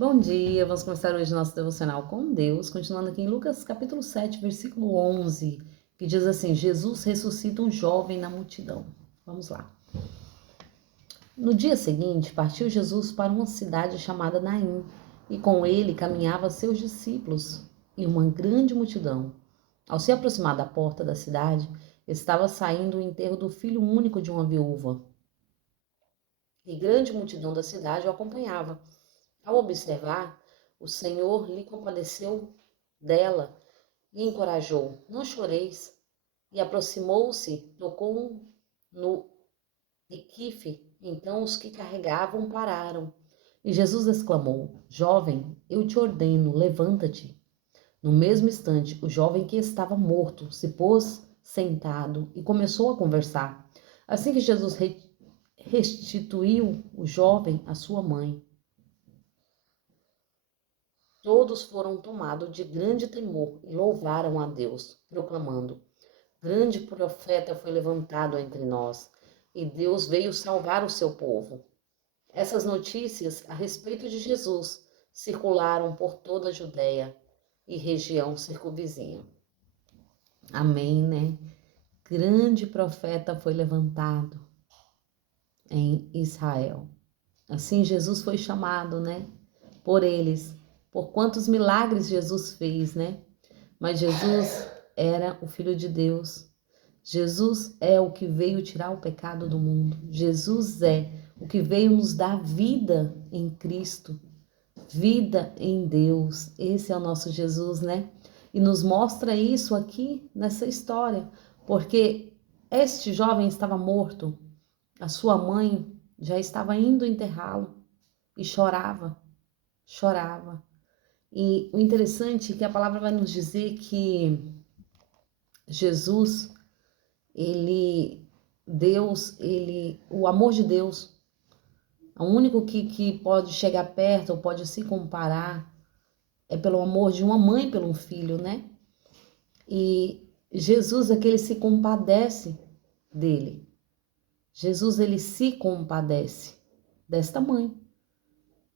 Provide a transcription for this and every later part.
Bom dia, vamos começar hoje nosso devocional com Deus, continuando aqui em Lucas capítulo 7, versículo 11, que diz assim: Jesus ressuscita um jovem na multidão. Vamos lá. No dia seguinte, partiu Jesus para uma cidade chamada Naim, e com ele caminhavam seus discípulos e uma grande multidão. Ao se aproximar da porta da cidade, estava saindo o enterro do filho único de uma viúva, e grande multidão da cidade o acompanhava. Ao observar, o Senhor lhe compadeceu dela e encorajou: Não choreis. E aproximou-se, tocou no equife. Então os que carregavam pararam. E Jesus exclamou: Jovem, eu te ordeno, levanta-te. No mesmo instante, o jovem que estava morto se pôs sentado e começou a conversar. Assim que Jesus restituiu o jovem à sua mãe, todos foram tomados de grande temor e louvaram a Deus, proclamando: Grande profeta foi levantado entre nós, e Deus veio salvar o seu povo. Essas notícias a respeito de Jesus circularam por toda a Judéia e região circunvizinha. Amém, né? Grande profeta foi levantado em Israel. Assim Jesus foi chamado, né? Por eles, por quantos milagres Jesus fez, né? Mas Jesus era o Filho de Deus. Jesus é o que veio tirar o pecado do mundo. Jesus é o que veio nos dar vida em Cristo, vida em Deus. Esse é o nosso Jesus, né? E nos mostra isso aqui nessa história, porque este jovem estava morto, a sua mãe já estava indo enterrá-lo e chorava. E o interessante é que a palavra vai nos dizer que Jesus, o amor de Deus, o único que pode chegar perto ou pode se comparar é pelo amor de uma mãe pelo filho, né? E Jesus é que ele se compadece dele. Jesus, ele se compadece desta mãe,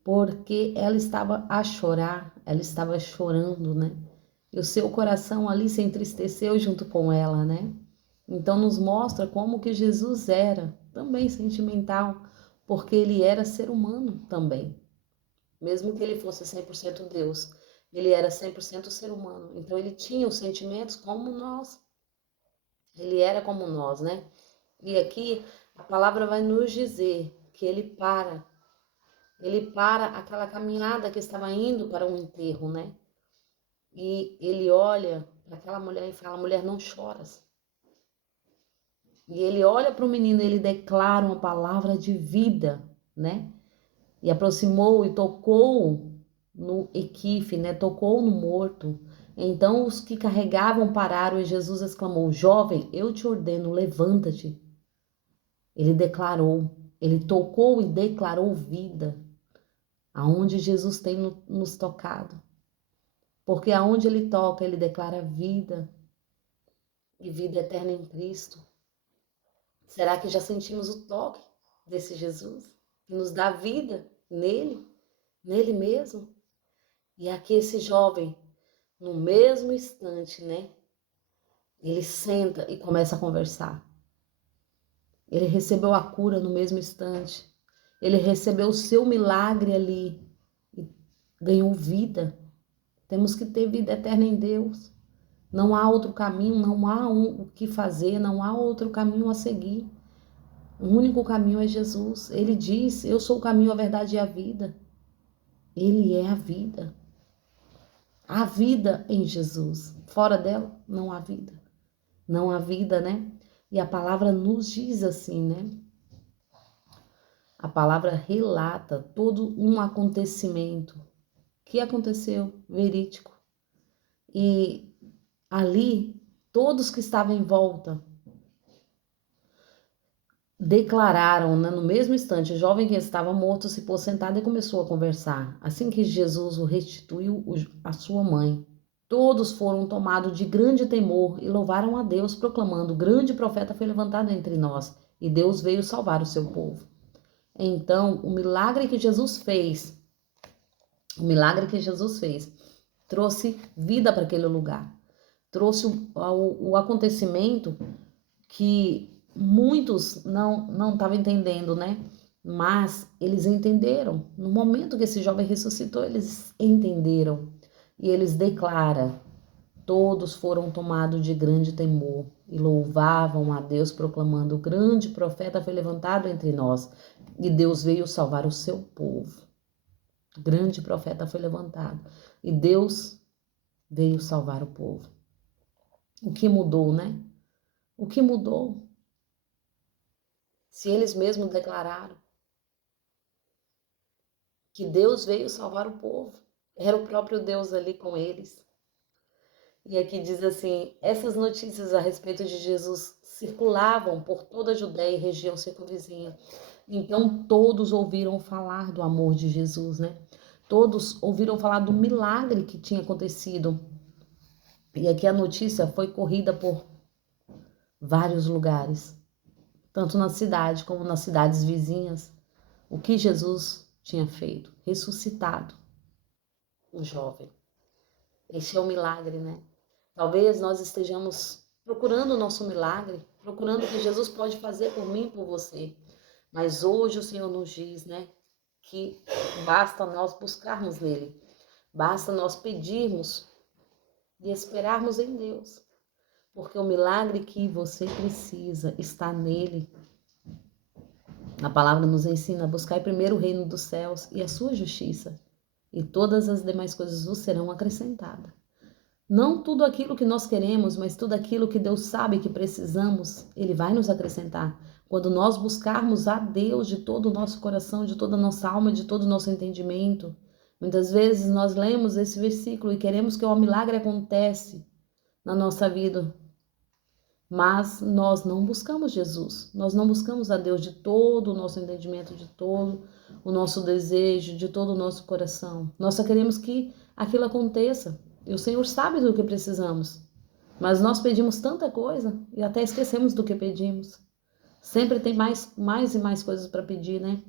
porque ela estava a chorar, ela estava chorando, né? E o seu coração ali se entristeceu junto com ela, né? Então nos mostra como que Jesus era também sentimental, porque ele era ser humano também. Mesmo que ele fosse 100% Deus, ele era 100% ser humano. Então ele tinha os sentimentos como nós. Ele era como nós, né? E aqui a palavra vai nos dizer que ele para aquela caminhada que estava indo para um enterro, né? E ele olha para aquela mulher e fala: mulher, não choras. E ele olha para o menino e ele declara uma palavra de vida, né? E aproximou e tocou no equife, né? Tocou no morto. Então os que carregavam pararam e Jesus exclamou: Jovem, eu te ordeno, levanta-te. Ele declarou, ele tocou e declarou vida, aonde Jesus tem nos tocado. Porque aonde ele toca, ele declara vida e vida eterna em Cristo. Será que já sentimos o toque desse Jesus, que nos dá vida nele mesmo? E aqui esse jovem, no mesmo instante, né? Ele senta e começa a conversar. Ele recebeu a cura no mesmo instante. Ele recebeu o seu milagre ali e ganhou vida. Temos que ter vida eterna em Deus. Não há outro caminho, não há o que fazer, não há outro caminho a seguir. O único caminho é Jesus. Ele diz: Eu sou o caminho, a verdade e a vida. Ele é a vida. Há vida em Jesus. Fora dela, não há vida. Não há vida, né? E a palavra nos diz assim, né? A palavra relata todo um acontecimento que aconteceu, verídico. E ali, todos que estavam em volta declararam, né, no mesmo instante, o jovem que estava morto se pôs sentado e começou a conversar. Assim que Jesus o restituiu a sua mãe, todos foram tomados de grande temor e louvaram a Deus, proclamando: Grande profeta foi levantado entre nós, e Deus veio salvar o seu povo. Então, o milagre que Jesus fez O milagre que Jesus fez trouxe vida para aquele lugar. Trouxe o acontecimento que muitos não estavam entendendo, né? Mas eles entenderam. No momento que esse jovem ressuscitou, eles entenderam. E eles declaram: todos foram tomados de grande temor e louvavam a Deus, proclamando: o grande profeta foi levantado entre nós e Deus veio salvar o seu povo. O grande profeta foi levantado e Deus veio salvar o povo. O que mudou, né? O que mudou? Se eles mesmos declararam que Deus veio salvar o povo, era o próprio Deus ali com eles. E aqui diz assim: essas notícias a respeito de Jesus circulavam por toda a Judéia e região circunvizinha. Então todos ouviram falar do amor de Jesus, né? Todos ouviram falar do milagre que tinha acontecido. E aqui a notícia foi corrida por vários lugares, tanto na cidade como nas cidades vizinhas, o que Jesus tinha feito, ressuscitado o jovem. Este é o milagre, né? Talvez nós estejamos procurando o nosso milagre, procurando o que Jesus pode fazer por mim e por você. Mas hoje o Senhor nos diz, né, que basta nós buscarmos nele, basta nós pedirmos e esperarmos em Deus. Porque o milagre que você precisa está nele. A palavra nos ensina a buscar primeiro o reino dos céus e a sua justiça, e todas as demais coisas vos serão acrescentadas. Não tudo aquilo que nós queremos, mas tudo aquilo que Deus sabe que precisamos, Ele vai nos acrescentar. Quando nós buscarmos a Deus de todo o nosso coração, de toda a nossa alma, de todo o nosso entendimento. Muitas vezes nós lemos esse versículo e queremos que o milagre aconteça na nossa vida, mas nós não buscamos Jesus, nós não buscamos a Deus de todo o nosso entendimento, de todo o nosso desejo, de todo o nosso coração. Nós só queremos que aquilo aconteça. E o Senhor sabe do que precisamos, mas nós pedimos tanta coisa e até esquecemos do que pedimos. Sempre tem mais e mais coisas para pedir, né?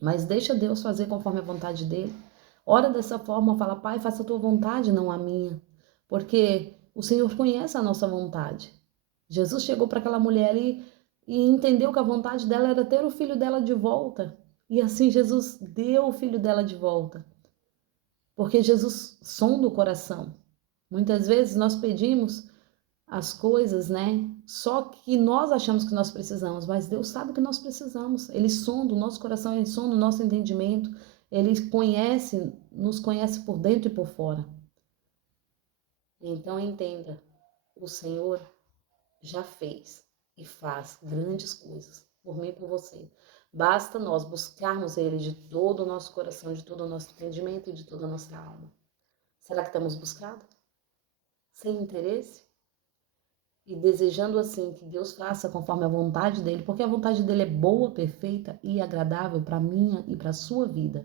Mas deixa Deus fazer conforme a vontade dele. Ora dessa forma, fala: Pai, faça a tua vontade, não a minha. Porque o Senhor conhece a nossa vontade. Jesus chegou para aquela mulher e entendeu que a vontade dela era ter o filho dela de volta. E assim Jesus deu o filho dela de volta. Porque Jesus sonda o coração. Muitas vezes nós pedimos as coisas, né? Só que nós achamos que nós precisamos, mas Deus sabe que nós precisamos. Ele sonda o nosso coração, ele sonda o nosso entendimento. Ele conhece, nos conhece por dentro e por fora. Então entenda, o Senhor já fez e faz grandes coisas por mim e por você. Basta nós buscarmos Ele de todo o nosso coração, de todo o nosso entendimento e de toda a nossa alma. Será que estamos buscando? Sem interesse? E desejando assim que Deus faça conforme a vontade dEle, porque a vontade dEle é boa, perfeita e agradável para a minha e para a sua vida.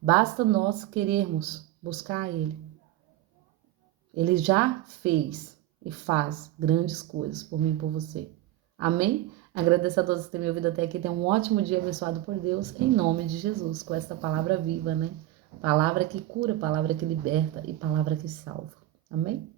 Basta nós querermos buscar Ele. Ele já fez e faz grandes coisas por mim e por você. Amém? Agradeço a todos que têm me ouvido até aqui. Tenham um ótimo dia abençoado por Deus, em nome de Jesus, com esta palavra viva, né? Palavra que cura, palavra que liberta e palavra que salva. Amém?